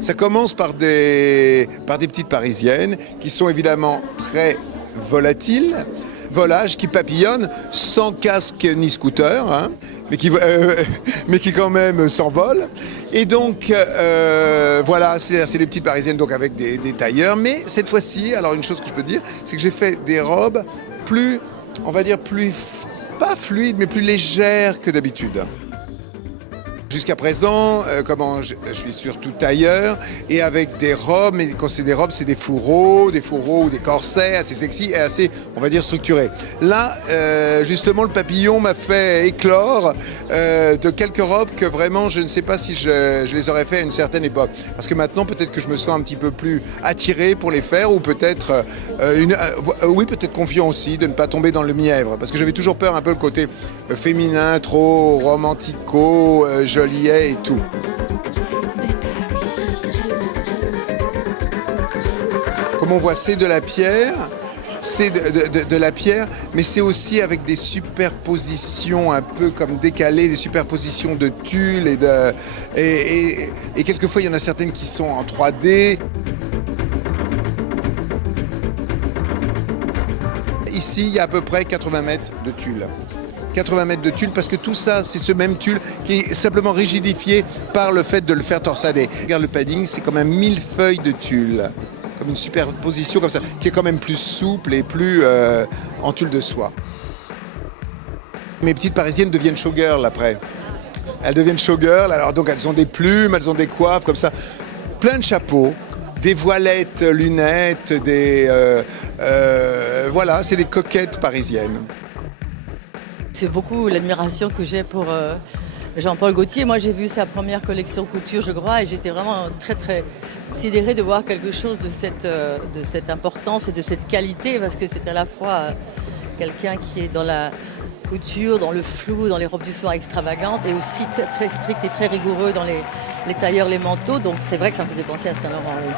Ça commence par des petites parisiennes qui sont évidemment très volatiles, volages qui papillonnent sans casque ni scooter, hein, mais qui quand même s'envolent. Et donc voilà, c'est des petites parisiennes donc avec des tailleurs. Mais cette fois-ci, alors une chose que je peux dire, c'est que j'ai fait des robes plus, on va dire plus, pas fluides, mais plus légères que d'habitude. Jusqu'à présent, je suis surtout tailleur et avec des robes, mais quand c'est des robes, c'est des fourreaux ou des corsets assez sexy et assez, on va dire, structurés. Là, justement, le papillon m'a fait éclore de quelques robes que vraiment, je ne sais pas si je les aurais fait à une certaine époque. Parce que maintenant, peut-être que je me sens un petit peu plus attiré pour les faire ou peut-être, peut-être confiant aussi de ne pas tomber dans le mièvre. Parce que j'avais toujours peur un peu le côté féminin, trop romantico, joliet et tout. Comme on voit, c'est de la pierre, c'est de la pierre, mais c'est aussi avec des superpositions un peu comme décalées, des superpositions de tulle et quelquefois il y en a certaines qui sont en 3D. Ici, il y a à peu près 80 mètres de tulle. 80 mètres de tulle, parce que tout ça, c'est ce même tulle qui est simplement rigidifié par le fait de le faire torsader. Regarde le padding, c'est quand même 1000 feuilles de tulle, comme une superposition comme ça, qui est quand même plus souple et plus en tulle de soie. Mes petites parisiennes deviennent showgirls après. Elles deviennent showgirls, alors donc elles ont des plumes, elles ont des coiffes comme ça, plein de chapeaux, des voilettes, lunettes, voilà, c'est des coquettes parisiennes. C'est beaucoup l'admiration que j'ai pour Jean-Paul Gaultier. Moi, j'ai vu sa première collection couture, je crois, et j'étais vraiment très, très sidérée de voir quelque chose de cette importance et de cette qualité, parce que c'est à la fois quelqu'un qui est dans la couture, dans le flou, dans les robes du soir extravagantes, et aussi très strict et très rigoureux dans les tailleurs, les manteaux. Donc c'est vrai que ça me faisait penser à Saint-Laurent. Oui.